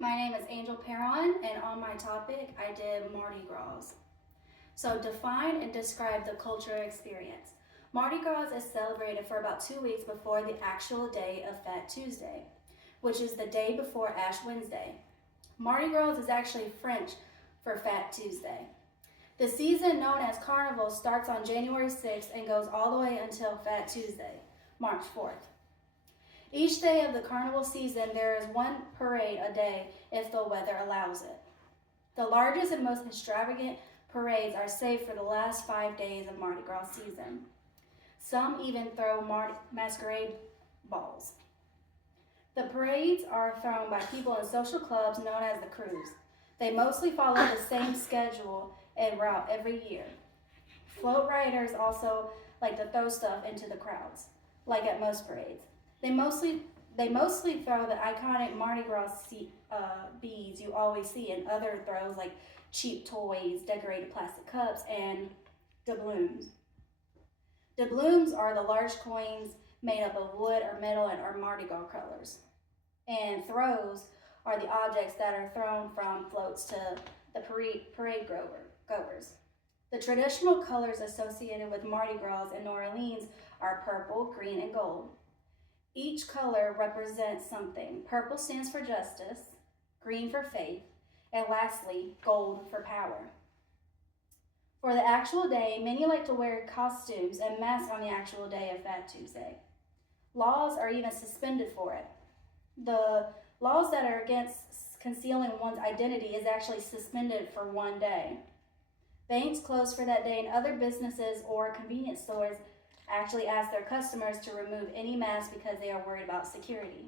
My name is Angel Perron, and on my topic, I did Mardi Gras. So define and describe the cultural experience. Mardi Gras is celebrated for about 2 weeks before the actual day of Fat Tuesday, which is the day before Ash Wednesday. Mardi Gras is actually French for Fat Tuesday. The season known as Carnival starts on January 6th and goes all the way until Fat Tuesday, March 4th. Each day of the carnival season, there is one parade a day if the weather allows it. The largest and most extravagant parades are saved for the last 5 days of Mardi Gras season. Some even throw masquerade balls. The parades are thrown by people in social clubs known as the crews. They mostly follow the same schedule and route every year. Float riders also like to throw stuff into the crowds, like at most parades. They mostly throw the iconic Mardi Gras beads you always see, and other throws like cheap toys, decorated plastic cups, and doubloons. Doubloons are the large coins made up of wood or metal and are Mardi Gras colors. And throws are the objects that are thrown from floats to the parade goers. The traditional colors associated with Mardi Gras in New Orleans are purple, green, and gold. Each color represents something. Purple stands for justice, green for faith, and lastly, gold for power. For the actual day, many like to wear costumes and masks on the actual day of Fat Tuesday. Laws are even suspended for it. The laws that are against concealing one's identity is actually suspended for one day. Banks close for that day, and other businesses or convenience stores actually ask their customers to remove any mask because they are worried about security.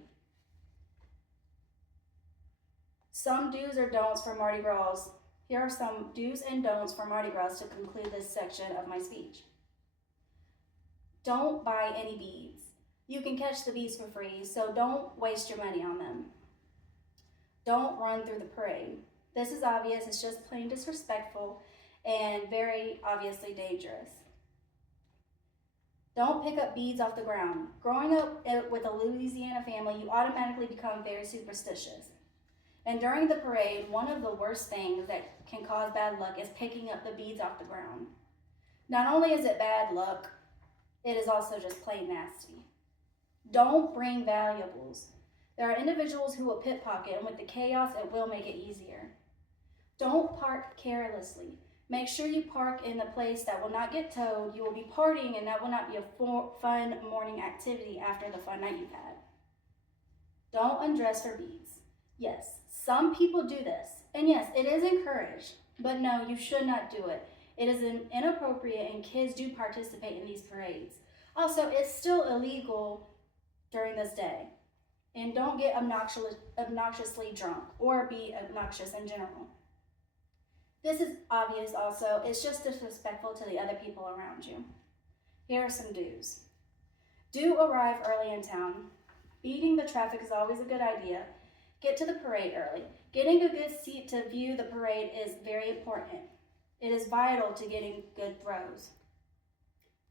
Some do's or don'ts for Mardi Gras. Here are some do's and don'ts for Mardi Gras to conclude this section of my speech. Don't buy any beads. You can catch the beads for free, so don't waste your money on them. Don't run through the parade. This is obvious, it's just plain disrespectful and very obviously dangerous. Don't pick up beads off the ground. Growing up with a Louisiana family, you automatically become very superstitious. And during the parade, one of the worst things that can cause bad luck is picking up the beads off the ground. Not only is it bad luck, it is also just plain nasty. Don't bring valuables. There are individuals who will pickpocket, and with the chaos, it will make it easier. Don't park carelessly. Make sure you park in a place that will not get towed. You will be partying, and that will not be a fun morning activity after the fun night you've had. Don't undress for beads. Yes, some people do this, and yes, it is encouraged, but no, you should not do it. It is inappropriate, and kids do participate in these parades. Also, it's still illegal during this day. And don't get obnoxiously drunk or be obnoxious in general. This is obvious also, it's just disrespectful to the other people around you. Here are some do's. Do arrive early in town. Beating the traffic is always a good idea. Get to the parade early. Getting a good seat to view the parade is very important. It is vital to getting good throws.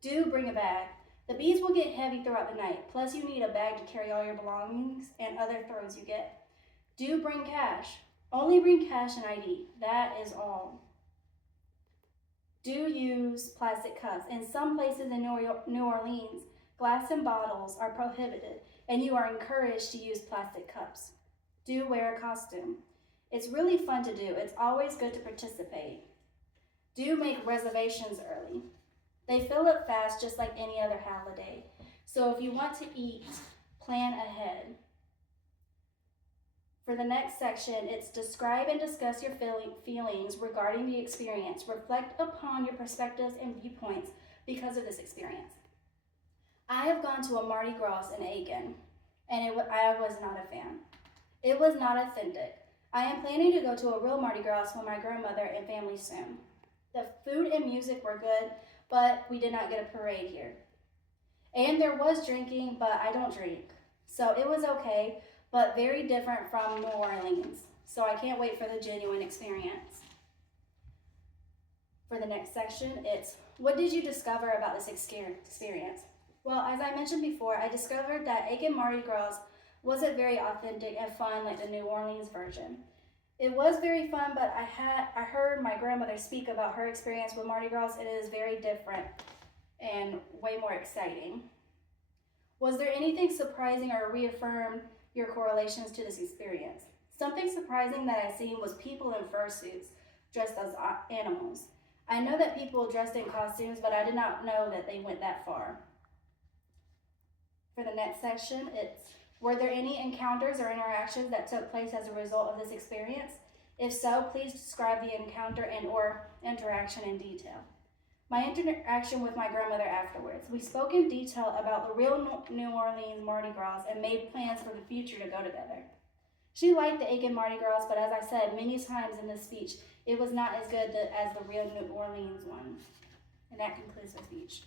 Do bring a bag. The beads will get heavy throughout the night, plus you need a bag to carry all your belongings and other throws you get. Do bring cash. Only bring cash and ID. That is all. Do use plastic cups. In some places in New Orleans, glass and bottles are prohibited, and you are encouraged to use plastic cups. Do wear a costume. It's really fun to do. It's always good to participate. Do make reservations early. They fill up fast just like any other holiday. So if you want to eat, plan ahead. For the next section, it's describe and discuss your feelings regarding the experience. Reflect upon your perspectives and viewpoints because of this experience. I have gone to a Mardi Gras in Aiken, and I was not a fan. It was not authentic. I am planning to go to a real Mardi Gras with my grandmother and family soon. The food and music were good, but we did not get a parade here. And there was drinking, but I don't drink. So it was okay, but very different from New Orleans. So I can't wait for the genuine experience. For the next section, it's what did you discover about this experience? Well, as I mentioned before, I discovered that Aiken Mardi Gras Was it very authentic and fun like the New Orleans version? It was very fun, but I heard my grandmother speak about her experience with Mardi Gras. It is very different and way more exciting. Was there anything surprising or reaffirmed your correlations to this experience? Something surprising that I seen was people in fursuits dressed as animals. I know that people dressed in costumes, but I did not know that they went that far. For the next section, it's were there any encounters or interactions that took place as a result of this experience? If so, please describe the encounter and or interaction in detail. My interaction with my grandmother afterwards. We spoke in detail about the real New Orleans Mardi Gras and made plans for the future to go together. She liked the Aiken Mardi Gras, but as I said many times in this speech, it was not as good as the real New Orleans one. And that concludes her speech.